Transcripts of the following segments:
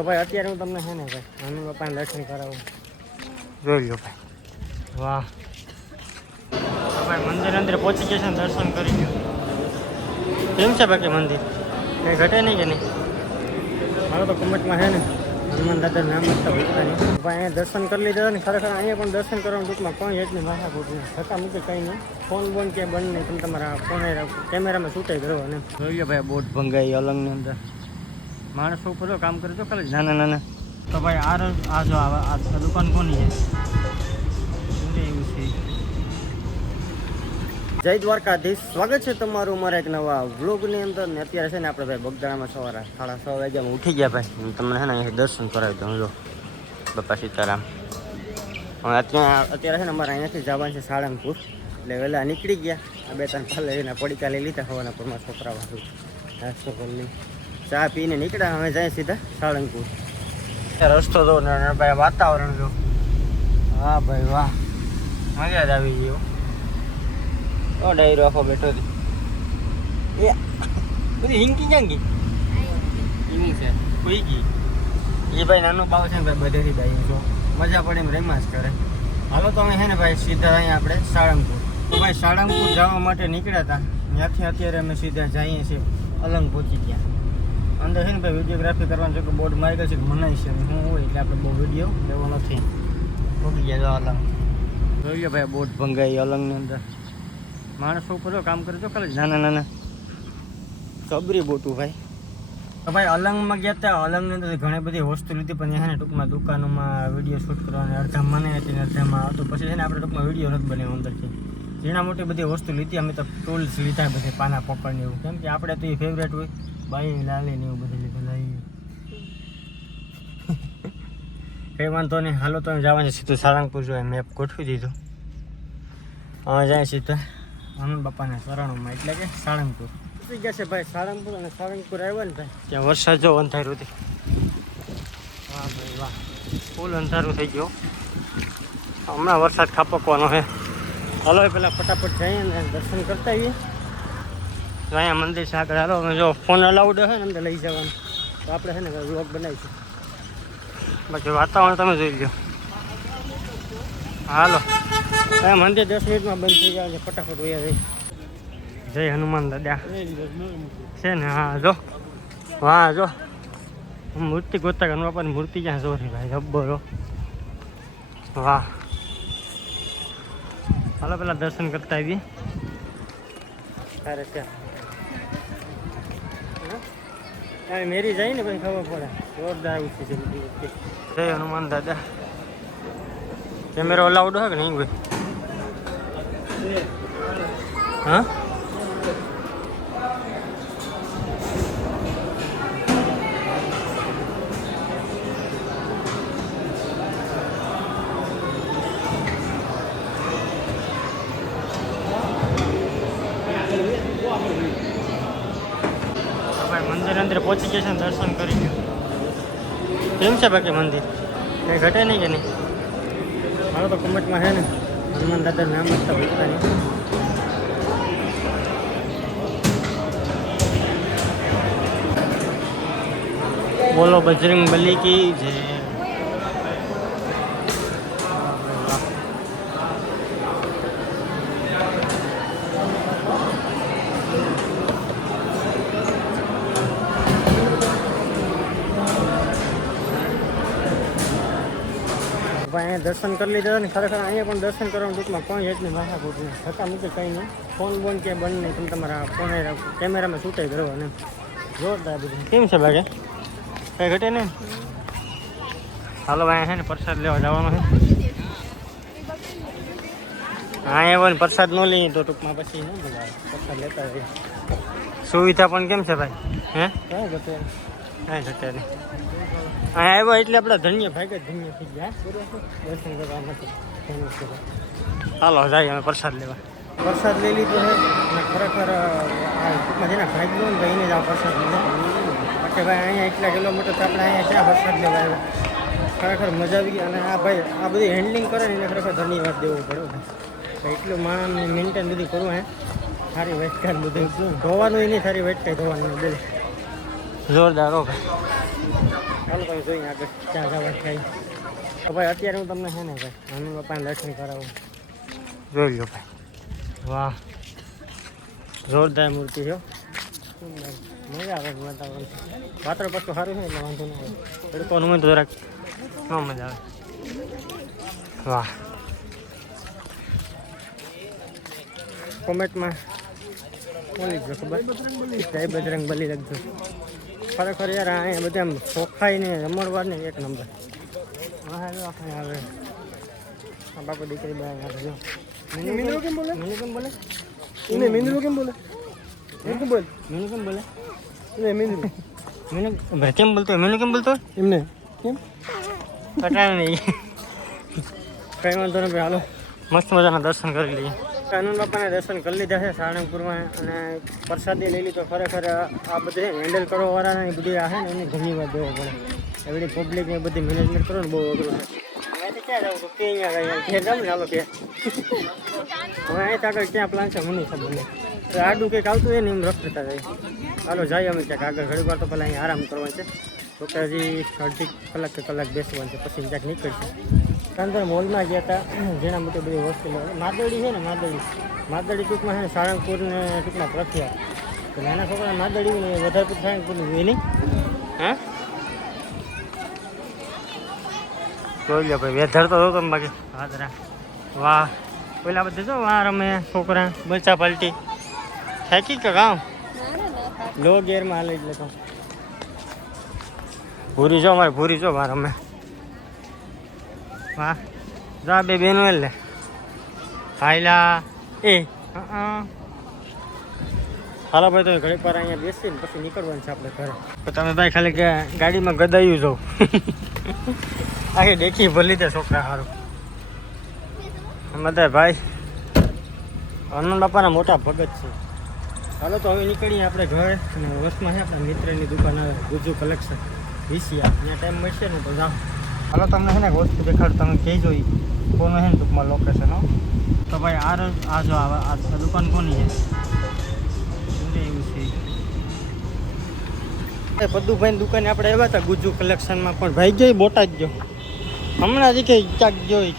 તો ભાઈ અત્યારે હું તમને છે ને ભાઈ હનુમાન બાપાને દર્શન કરાવું. જોઈ લો ભાઈ. વાહ. તો ભાઈ મંદિર અંદર પહોંચી ગયા છે ને દર્શન કરી ગયો. કેમ છે બાકી મંદિર કંઈ ઘટે નહીં કે નહીં? મારો તો કમેન્ટમાં છે ને હનુમાન દાદા નામ લખતા ભૂલતા નહીં. ભાઈ અહીંયા દર્શન કરી લીધા ને ખરેખર અહીંયા પણ દર્શન કરવાનું ટૂંકમાં કોઈ એટલી માથાકૂટ નહીં. થતા મૂકે કંઈ નહીં. ફોન બોન કે બંધ નહીં. તમે તમારા ફોન કેમેરામાં શૂટાઈ કરો અને જોઈ લો ભાઈ બોટ ભંગાઈ અલંગની અંદર માણસો ઉપર કામ કરે તો ખાલી નાના નાના. તો ભાઈ આ જો આ દુકાન કોની છે એવું છે. જય દ્વારકાધીશ, સ્વાગત છે તમારું મારા એક નવા વ્લોગની અંદર. ને અત્યારે છે ને આપણે ભાઈ બગદાણામાં સવારે 6:30 વાગ્યામાં ઉઠી ગયા ભાઈ. તમને છે ને અહીં દર્શન કરાવી દઉં. જો બાપા સીતારામ. હવે અત્યારે છે ને અમારે અહીંયાથી જવાનું છે સાળંગપુર. એટલે વહેલા નીકળી ગયા. 2-3 ફાલે એના પડીકા લઈ લીધા હોવાના પર મારા છોકરા વાળું નાસ્તો કરી ચા પીને નીકળ્યા. હવે જાય સીધા સાળંગપુર. રસ્તો જો ને ભાઈ વાતાવરણ જો. હા ભાઈ વાહ, મજા જ આવી ગયો. ઓ ડાયરો આખો બેઠો હતી. એ બધી હિંકી ક્યાં ગઈ? હિંગ છે કોઈ ગઈ. એ ભાઈ નાનો બાવ છે ને ભાઈ બધેથી ભાઈ જો મજા પડે એમ રેમાસ કરે. હાલો તો અમે છે ને ભાઈ સીધા અહીંયા આપણે સાળંગપુર. તો ભાઈ સાળંગપુર જવા માટે નીકળ્યા હતા. ત્યાંથી અત્યારે અમે સીધા જઈએ છીએ અલંગ પહોંચી ગયા. અંદર છે ને ભાઈ વિડીયોગ્રાફી કરવાનું છે કે બોર્ડ મારી ગયો છે કે મનાય છે હું હોય એટલે આપણે બહુ વિડીયો લેવો નથી. પહોંચી ગયા અલંગ. જોઈએ ભાઈ બોટ ભંગાઈ અલંગની અંદર માણસો ઉપર કામ કરે તો ખાલી નાના નાના સબરી બોટું ભાઈ. તો ભાઈ અલંગમાં ગયા હતા. અલંગની અંદર ઘણી બધી વસ્તુ લીધી પણ ત્યાં ને ટૂંકમાં દુકાનોમાં વિડીયો શૂટ કરવાની અડધા મને હતી ને અડધામાં હતું. પછી છે ને આપણે ટૂંકમાં વિડીયો નથી બનાવ્યો અંદરથી. ઝીણા મોટી બધી વસ્તુ લીધી. અમે તો ટૂલ્સ લીધા બધે પાના પકડને એવું. કેમ કે આપણે તો એ ફેવરેટ હોય બાઈ લાલે ને એવું બધું લીધું લઈ. કંઈ વાંધો નહીં. હાલો તો જવાનું સીધું સાળંગપુર જોઈએ. મેપ ગોઠવી દીધું. હવે જાય સીધા હનુમાન બાપાના શરણોમાં એટલે કે સાળંગપુર. થઈ ગયા છે ભાઈ સાળંગપુર. અને સાળંગપુર આવ્યા ને ભાઈ ત્યાં વરસાદ જો અંધારું હતી. વાહ ભાઈ વાહ, ફૂલ અંધારું થઈ ગયો. હમણાં વરસાદ ખાપકવાનો છે. હાલો પેલા ફટાફટ જઈએ ને દર્શન કરતા આવીએ. અહીંયા મંદિર છે આગળ. હાલો અમે જો ફોન અલાઉડ હોય ને અંદર લઈ જવાનું તો આપણે છે ને વ્લોગ બનાવીશું. બાકી વાતાવરણ તમે જોઈ લો. હાલો મંદિર 10 મિનિટમાં બંધ થઈ જાય છે. ફટાફટ વયા જઈ. જય હનુમાન દાદા છે ને. હા જો હા જો મૂર્તિ ગોતા હનુમાન બાપાની મૂર્તિ ક્યાં જોરી ભાઈ જબ્બરો. વાહ. હાલો પેલા દર્શન કરતા આવીએ. તારે ત્યાં મેરી જાય ને ભાઈ ખબર પડે. જોરદાર આવી છે. જય હનુમાન દાદા. કેમેરો અલાઉડ હોય કે નહીં ભાઈ? હા મંદિર અંદર પહોંચી ગયા છે ને દર્શન કરી ગયો. કેમ છે બાકી મંદિર કંઈ ઘટે નહીં કે નહીં? મારો તો કમેન્ટમાં છે ને હનુમાન દાદા નામ લખતા ભૂલતા નહીં. બોલો બજરંગ બલી કી જય. અહીંયા દર્શન કરી લીધા ને ખરેખર અહીંયા પણ દર્શન કરવાનું ટૂંકમાં કોઈ એટલી માથાકૂટ નહીં. થતા મૂકે કંઈ નહીં. ફોન બોન કે બંધ નહીં. તમે તમારા ફોન કેમેરામાં શૂટાઈ કરો અને જોરદાર બધું. કેમ છે બાકી કંઈ ઘટે નહીં? હાલો અહીંયા છે ને પ્રસાદ લેવા જવાનો છે. અહીંયા હોય ને પ્રસાદ ન લઈએ તો ટૂંકમાં પછી ન બધા પ્રસાદ લેતા રહીએ. સુવિધા પણ કેમ છે ભાઈ? હે કાંઈ ઘટે કાંઈ ઘટે નહીં. અહીંયા આવ્યો એટલે આપણે ધન્ય ભાઈ ધન્ય થઈ ગયા દર્શન કરવા માટે. હાલો જાય અમે પ્રસાદ લેવા. પ્રસાદ લઈ લીધો છે અને ખરેખર ટૂંકમાં જેના ભાઈ ગયો ને એને જ આ પ્રસાદ લીધો. બાકી ભાઈ અહીંયા એટલા કિલોમીટર તો આપણે અહીંયા ક્યાં પ્રસાદ લેવા આવ્યા. ખરેખર મજા આવી ગઈ. અને આ ભાઈ આ બધી હેન્ડલિંગ કરે ને એને ખરેખર ધન્યવાદ દેવો પડે. એટલું માણસને મેન્ટેન બધું કરવું હે. સારી વેટકાન બધું ધોવાનું નહીં. સારી વેટકાઈ ધોવાનું બધું જોરદાર હો ભાઈ. ચાલો તમે જોઈએ આગળ ક્યાં જવા થાય. તો ભાઈ અત્યારે હું તમને છે ને ભાઈ હનુમાન બાપાને દર્શન કરાવું. જોઈ લો ભાઈ, વાહ જોરદાર મૂર્તિ છે. મજા આવે વાતાવરણ. વાતાવરણ પાછું સારું છે એટલે વાંધો નહીં આવે. તડકોનું હોય તો જરાક ન મજા આવે. વાહ, કોમેન્ટમાં બોલી ગયો ખબર જય બજરંગ બલી લખજો. ખરેખર યાર અહીંયા બધા આમ ચોખ્ખાઈ ને રમણવાર ને એક નંબર. હા આવે આ બાપુ દીકરી બધા જો મીનુ કેમ બોલે? મીનુ કેમ બોલે? એને મીનુ કેમ બોલે? એ કેમ બોલે? મીનુ કેમ બોલે? એને મીનુ મીનુ ભાઈ કેમ બોલતો? મીનુ કેમ બોલતો? એમને કેમ પટાય નહીં. કઈ વાંધો નહીં, હાલો મસ્ત મજાના દર્શન કરી લઈએ. હનુમાન બાપાના દર્શન કરી લીધા છે સાળંગપુરમાં અને પ્રસાદી લઈ લીધો. ખરેખર આ બધે હેન્ડલ કરવાવાળાને એ બધું આ છે ને એને ધન્યવાદ દેવો પડે. એવડી પબ્લિકને બધી મેનેજમેન્ટ કરો ને બહુ અઘરું છે. અહીંથી ક્યાં જાઉં છું? કે અહીંયા ઘેર જાઉં ને હાલો કે હવે અહીં આગળ ક્યાં પ્લાન છે મને ખબર નહીં. આડું કંઈક આવતું હોય ને એમ રખડતા જાય. હાલો જાય અમે ક્યાંક આગળ. ઘણી વાર તો પહેલાં અહીંયા આરામ કરવાનો છે. તો કે હજી અડધી કલાક કે કલાક બેસવાનું છે, પછી ક્યાંક નીકળશે. અંદર મોલમાં ગયા હતા, જેના માટે બધી વસ્તુ મળે. માદડી છે ને માદડી ટૂંકમાં છે ને સાળંગપુરને ટૂંકમાં પ્રખ્યાત. તો નાના છોકરા માદડી ને વધારે પૂર સાળંગપુરનું જોઈએ નહીં. હા જોઈ લો ભાઈ, વેધર તો જોતો ને બાકી હાજરા. વાહ, પેલા બધે જો વાર અમે છોકરા બચા પલટી થાકી કે ગામ લો ગેરમાં હાલે એટલે તો ભૂરી જો અમારે ભૂરી જો વાર અમે. વાહ, જા બે બેનો એટલે હાઈલા એ હાલો ભાઈ. તો ઘડી પર અહીંયા બેસીને પછી નીકળવાનું છે આપણે ઘરે. તો તમે ભાઈ ખાલી કે ગાડીમાં ગદાયું જાઉં આખી દેખી ભલી તે છોકરા સારું. બધા ભાઈ હનુમાન બાપાના મોટા ભગત છે. હાલો તો હવે નીકળીએ આપણે ઘરે. અને વસમાં છે આપણા મિત્રની દુકાન આવે ગુજુ કલેક્શન વિસિયા. ત્યાં ટાઈમ મળશે ને તો જાઓ. હાલો તમને છે ને વસ્તુ દેખાડું, તમે કહેજો કોનું છે ને ટૂંકમાં લોકેશન. તો ભાઈ આ જો આ દુકાન કોની છે એવું છે. પદ્દુભાઈની દુકાને આપણે આવ્યા હતા ગુજુ કલેક્શનમાં, પણ ભાઈ ગયો બોટાદ ગયો હમણાં જ કે ક્યાંક જોઈ.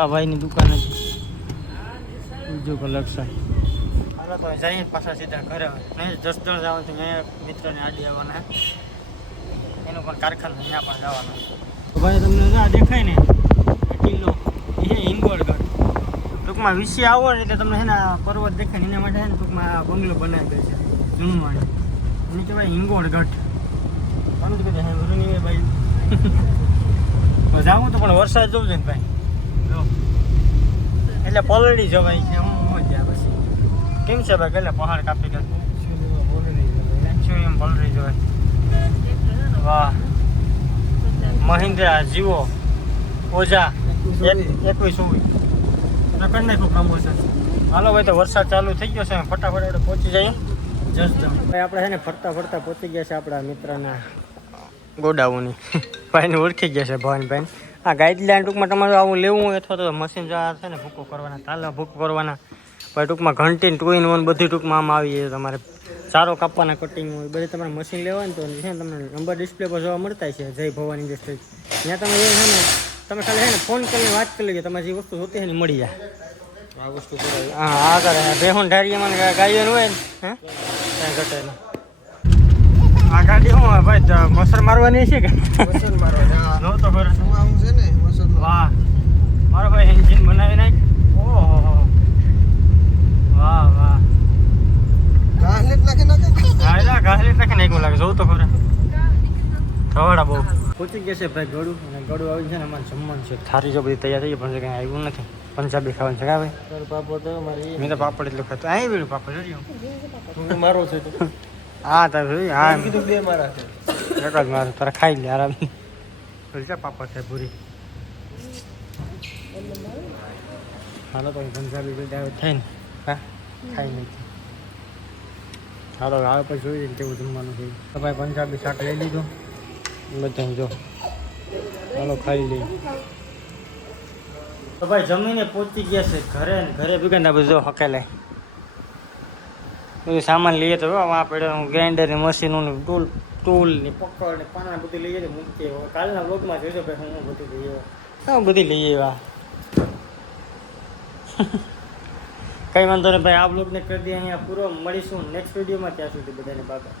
આ ભાઈની દુકાન હતી ગુજુ કલેક્શન. હાલો તો જઈએ પાછા સીધા ઘરે. નહીં જસદણ જવાનું છે, અહીંયા મિત્રને આડી આવવાના એનું પણ કારખાનું અહીંયા પણ જવાનું. તો ભાઈ તમને આ દેખાય ને કિલ્લો એ છે હિંગોળગઢ. ટૂંકમાં વિશે આવો ને એટલે તમને છે ને પર્વત દેખાય ને એના માટે છે ને ટૂંકમાં બંગલો બનાવી દે છે જૂનું વાળી. એને કહેવાય હિંગોળગઢ. કોણ કીધું હે ગુરુની ભાઈ જાવું તો પણ વરસાદ જોવું છે ને ભાઈ જો એટલે પલળી જવાય છે. હું મજા પછી કેમ છે ભાઈ ગયેલા પહાડ કાપી ગયા એમ પલળી જવાય. વાહ, મહિન્દ્રા જીવો ઓજા 21 કરી નાખું પ્રમોશન. હાલો ભાઈ તો વરસાદ ચાલુ થઈ ગયો છે, ફટાફટ આપણે પહોંચી જઈએ જસદણ. ભાઈ આપણે છે ને ફરતા ફરતા પહોંચી ગયા છે આપણા મિત્રના ગોડાઉની. ભાઈને ઓળખી ગયા છે ભવનભાઈ. આ ગાઈડલાઈન ટૂંકમાં તમારે આવું લેવું હોય અથવા તો મશીન જવા છે ને ભૂકો કરવાના, તાલા ભૂકો કરવાના. ભાઈ ટૂંકમાં ઘંટી 2 in 1 બધું ટૂંકમાં આમ આવી જાય. તમારે ચારો કાપવાના કટિંગ હોય બધે તમારે મશીન લેવાનું તો છે ને તમને નંબર ડિસ્પ્લે પર જોવા મળતા છે જય ભવાની ઇન્ડસ્ટ્રી. ત્યાં તમે છે ને તમે ખાલી છે ને ફોન કરીને વાત કરી લેજો, તમારે જે વસ્તુ જોતી હોય ને મળી જાય. આ વસ્તુ હા આગળ બેહોન ઢારીયામાં ગાયો હોય ને હા ત્યાં ઘટે ને. આ ગાડી શું ભાઈ મસર મારવાની છે કે મસર મારવાની જો તો ખરે આવું છે ને મસર. વાહ મારો ભાઈ એન્જિન બનાવી નાખ. ઓહો વાહ વાહ, ઘાસલેટ નાખી નાખે. હા ઘાસલેટ નાખી નાખ્યું લાગે. જોઉં તો ખરે થવાડા બહુ પહોંચી ગયા છે ભાઈ ગળું. અને ગળું આવી છે ને અમારે જમવાનું છે. થારી જો બધી તૈયાર થઈ ગઈ પણ કંઈ આવ્યું નથી. પંજાબી ખાવાનું છે ભાઈ. પાપડ મારી મેં તો પાપડ એટલું ખાતું. અહીં વેલું પાપડ જોયું મારો છે હા તારે હા કીધું 2 મારા છે એક જ મારું તારે ખાઈ લે આરામ. ક્યાં પાપડ છે પૂરી. હાલો તો પંજાબી બધા થાય ને હા ખાઈ નથી. હાલો આવે પછી જોઈએ ને કેવું જમવાનું છે. તો ભાઈ પંજાબી શાક લઈ લીધું બધા જો. હાલો ખાઈ લઈએ. તો ભાઈ જમીને પહોંચી ગયા છે ઘરે. ઘરે ભેગા બધું હકેલાય બધું સામાન લઈએ તો આપણે ગ્રાઇન્ડરની મશીનોને ટૂલની પકડ ને પાના બધું લઈએ તો મૂકીએ. કાલના બ્લોગમાં જોઈજો ભાઈ હું બધું લઈએ બધી લઈએ એવા. કંઈ વાંધો નહીં ભાઈ, આ બ્લોગને કરી દઈએ અહીંયા પૂરો. મળીશું નેક્સ્ટ વિડીયોમાં. ત્યાં સુધી બધાને બાય.